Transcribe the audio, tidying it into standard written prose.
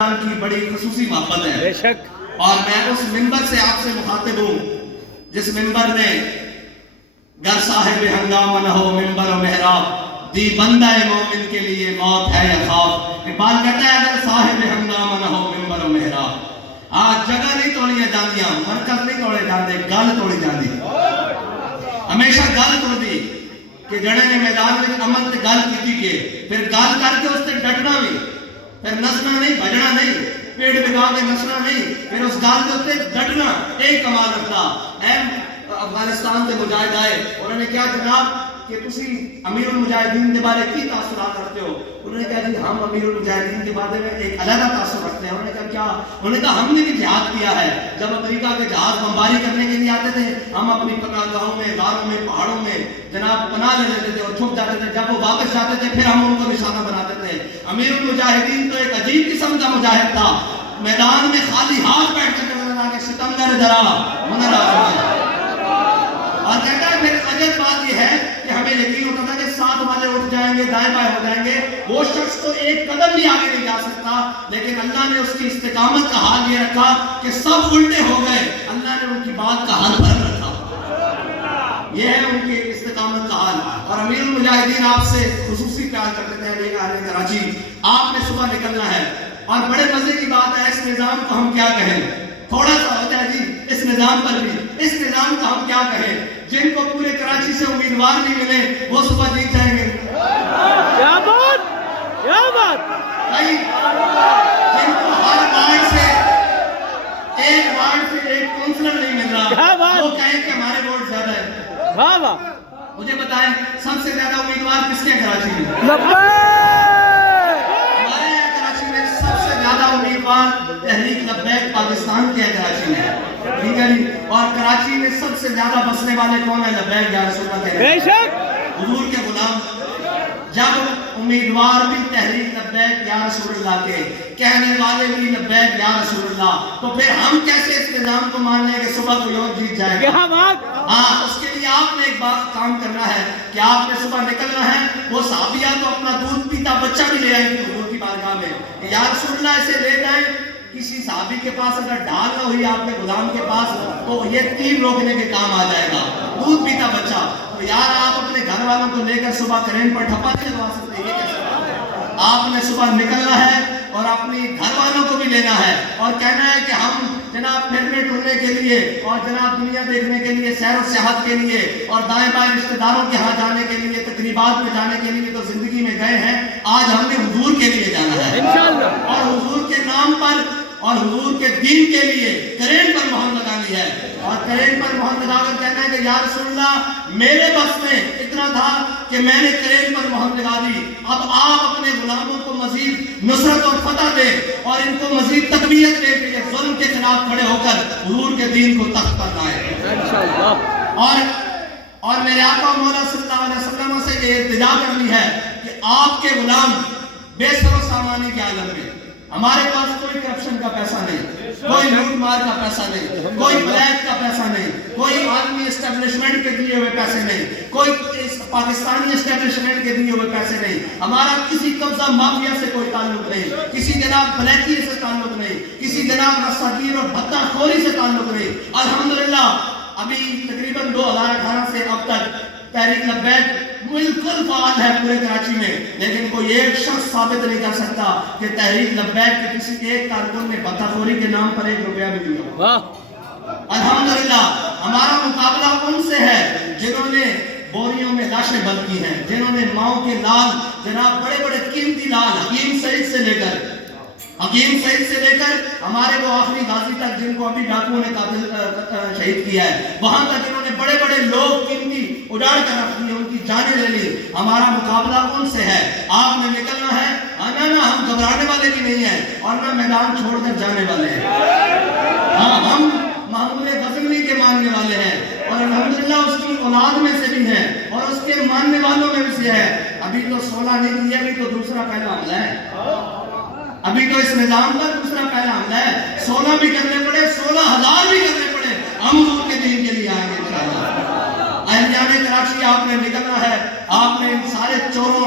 کی بڑی خصوصی محبت ہے بے شک، اور میں اس منبر سے آپ سے مخاطب ہوں جس منبر نے گر صاحب ہنگامہ نہ ہو منبر و محراب دی بندہ مومن کے لیے موت ہے یا خواب۔ اقبال کہتا ہے اگر صاحب ہنگامہ نہ ہو منبر و محراب آج جگہ نہیں توڑی جاندیاں، مرکز نہیں توڑے جاندے، گل توڑی جاندی، ہمیشہ گل توڑ دی کہ جڑے نے میدان میں عمل تے گل کیتی کہ پھر گل کر کے اس تے ڈٹنا بھی، پھر نسنا نہیں، بجنا نہیں، پیڑ بگا کے نسنا نہیں، پھر اس گال کے اتنے ڈٹنا، ایک کمال رکھتا۔ اے افغانستان سے مجاہد آئے، انہوں نے کیا جناب کہ تسی امیر المجاہدین کے بارے کی تاثرات رکھتے ہو؟ انہوں نے کہا جی ہم امیر المجاہدین کے بارے میں ایک علیحدہ تاثر رکھتے ہیں۔ انہوں نے کہا کیا؟ انہوں نے کہا ہم نے بھی جہاد کیا ہے، جب امریکہ کے جہاز بمباری کرنے کے لیے آتے تھے ہم اپنی پناہ گاہوں میں، غاروں میں، پہاڑوں میں جناب پناہ لے لیتے تھے اور چھپ جاتے تھے، جب وہ واپس جاتے تھے پھر ہم ان کو نشانہ بناتے تھے۔ امیر المجاہدین تو ایک عجیب قسم کا مجاہد تھا، میدان میں خالی ہاتھ بیٹھ کر کہتا کہ ستمگر ذرا منر آزمائے، اور کہتا ہے پھر عجب بات یہ ہے کہ ہمیں یقین ہوتا تھا کہ ساتھ والے اٹھ جائیں گے، دائیں بائیں ہو جائیں گے، وہ شخص تو ایک قدم بھی آگے نہیں جا سکتا، لیکن اللہ نے اس کی استقامت کا حال یہ رکھا کہ سب الٹے ہو گئے، اللہ نے ان کی بات کا حال بھر رکھا۔ یہ ہے ان کی استقامت کا حال۔ اور امیر المجاہدین آپ سے خصوصی پیار کرتے تھے اہل کراچی، آپ نے صبح نکلنا ہے، اور بڑے مزے کی بات ہے اس نظام کو ہم کیا کہیں، تھوڑا سا ہوتا ہے جی اس نظام پر بھی، اس نظام کو ہم کیا کہیں، جن کو پورے کراچی سے امیدوار نہیں ملے وہ صبح جیت جائیں گے، کیا بات، کیا بات، جن کو ہر وارڈ سے ایک کونسلر نہیں مل رہا وہ کہیں کہ ہمارے ووٹ زیادہ ہے۔ واہ واہ، مجھے بتائیں سب سے زیادہ امیدوار کس کے کراچی میں؟ ہمارے یہاں کراچی میں سب سے زیادہ امیدوار تحریک لبیک پاکستان کے کراچی میں، ٹھیک ہے جی، اور کراچی میں سب سے زیادہ بسنے والے کون ہیں؟ لبیک یا رسول اللہ کہہ رہے ہیں، بے شک، حضور کے غلام۔ جب امیدوار بھی تحریک لبیک یا رسول اللہ کے، کہنے والے بھی لبیک یا رسول اللہ، تو پھر ہم کیسے اس نظام کو مان لیں کہ صبح کوئی اور جیت جائے گا؟ کیا بات، ہاں، اس کے لیے آپ نے ایک بات کام کرنا ہے کہ آپ نے صبح نکلنا ہے، وہ صحابیہ تو اپنا دودھ پیتا بچہ بھی لے آئیں گے حضور کی بارگاہ میں کہ یا رسول اللہ اسے لے جائیں۔ کسی صحابی کے پاس اگر ڈھال نہ ہوئی آپ کے غلام کے پاس تو یہ تیر روکنے کے کام آ جائے گا، دودھ پیتا بچہ، تو یار آپ اپنے گھر والوں کو لے کر صبح کرین پر ٹھپا نہیں لگوا سکتے، یہ کیسے بات ہے؟ آپ نے صبح نکلنا ہے اور اپنی گھر والوں کو بھی لینا ہے اور کہنا ہے کہ ہم جناب پھرنے ٹھرنے کے لیے اور جناب دنیا دیکھنے کے لیے، سیر و سیاحت کے لیے اور دائیں بائیں رشتہ داروں کے ہاں جانے کے لیے، تقریبات میں جانے کے لیے تو زندگی میں گئے ہیں، آج ہم نے حضور کے لیے جانا ہے انشاءاللہ، اور حضور کے نام پر اور حضور کے دین کے لیے کرین پر مہر لگانی ہے، اور کرین پر مہر لگا کر کہنا ہے کہ یا رسول اللہ میرے بس میں اتنا تھا کہ میں نے کرین پر مہر لگا دی، اب آپ اپنے غلاموں کو مزید نصرت اور فتح دیں اور ان کو مزید تقویت دیں کہ یہ ظلم کے خلاف کھڑے ہو کر حضور کے دین کو تخت پر لائیں۔ انشاءاللہ، اور میرے آقا مولا صلی اللہ علیہ وسلم سے یہ التجا کرنی ہے کہ آپ کے غلام بے سر و سامانی کے عالم میں، ہمارے پاس کوئی کرپشن کا پیسہ نہیں، کوئی لوٹ مار کا پیسہ نہیں، کوئی بلیک کا پیسہ نہیں، کوئی عالمی اسٹیبلشمنٹ کے دیے ہوئے پیسے نہیں، کوئی پاکستانی اسٹیبلشمنٹ کے دیے ہوئے پیسے نہیں، ہمارا کسی قبضہ مافیا سے کوئی تعلق نہیں، کسی جناب بلیکی سے تعلق نہیں، کسی جناب رساگیر اور بھتہ خوری سے تعلق نہیں۔ الحمدللہ ابھی تقریباً 2018 سے اب تک تحریک لبیک بالکل فعال ہے پورے کراچی میں، لیکن کوئی ایک شخص ثابت نہیں کر سکتا کہ تحریک لبیک کے کسی ایک کارکن نے بھتہ خوری کے نام پر 1 روپیہ بھی دیا۔ واہ، الحمدللہ ہمارا مقابلہ ان سے ہے جنہوں نے بوریوں میں لاشیں بند کی ہیں، جنہوں نے ماؤں کے لال جناب بڑے بڑے قیمتی لال حکیم سعید سے لے کر ہمارے وہ آخری غازی تک جن کو ابھی ڈاکوؤں نے قاتل شہید کیا ہے، وہاں تک انہوں نے بڑے بڑے لوگ قیمتی اجاڑ کر رکھ دی، ان کی جانیں لے لی۔ ہمارا مقابلہ ان سے ہے، آپ نے نکلنا ہے، نہ ہم گھبرانے والے بھی نہیں ہیں اور نہ میدان چھوڑ کر جانے والے ہیں، ہاں ہم محمود غزنوی کے ماننے والے ہیں اور الحمدللہ اس کی اولاد میں سے بھی ہیں اور اس کے ماننے والوں میں بھی سے ہے۔ ابھی تو 16 نہیں کیا، ابھی تو دوسرا پہلا حملہ ہے، ابھی تو اس نظام پر دوسرا پہلا حملہ ہے، 16 بھی کرنے پڑے، 16,000 بھی کرنے پڑے، ہم حضور کے دین کے لیے آئیں گے انشاءاللہ۔ اہلیان کراچی آپ نے نکلنا ہے، آپ نے ان سارے چوروں